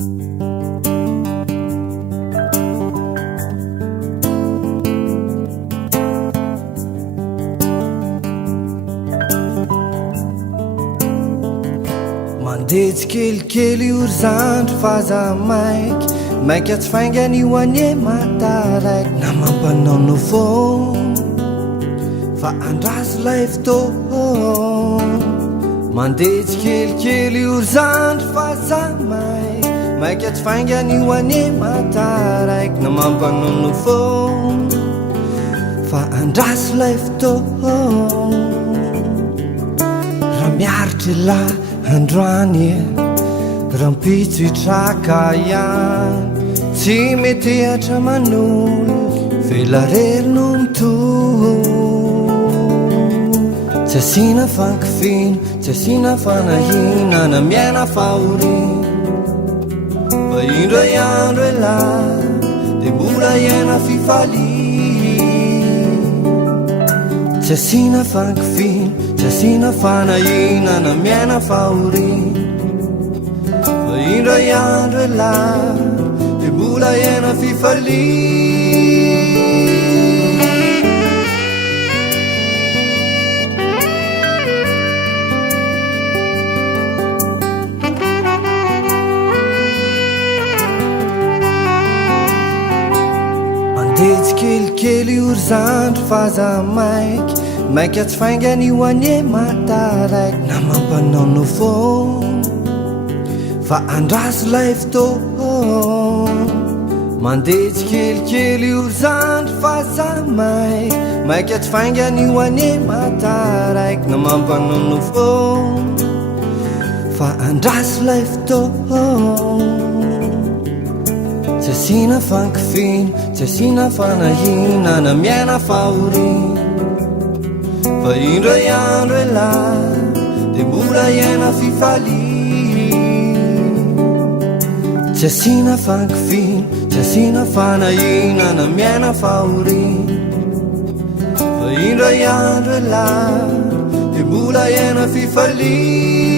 Mandeha tsikelikely io ry Zandry fa za maika tsy faingana io anie mahataraiky na mampanaonao foana fa handraso ilay fotoana. Mandeha tsikelikely io ry Zandry fa za maika tsy faingana io anie mahataraiky na mampanaonao foana fa handraso ilay fotoana. Raha miaritra ialahy androany Rahampitso hitraka iany tsy miantehitra manolo velarery no mitohy. Tsy asiana fankofina, tsy asiana fanahina na miaina fahoriana fa indro iandro ialahy dia mbola iaina fifaliana. Tsy asiana fankofina, tsy asiana fanahina na miaina fahoriana fa indro iandro ialahy dia mbola iaina fifaliana. Mandeha tsikelikely io ry Zandry fa za maika tsy faingana io anie mahataraiky na mampanaonao foana fa handraso ilay fotoana. Mandeha tsikelikely io ry Zandry fa za maika tsy faingana io anie mahataraiky na mampanaonao foana fa handraso ilay fotoana. Tsy asiana fankofina, tsy asiana fanahina na miaina fahoriana fa indro iandro ialahy dia mbola iaina fifaliana. Tsy asiana fankofina, tsy asiana fanahina na miaina fahoriana fa indro iandro ialahy dia mbola iaina fifaliana.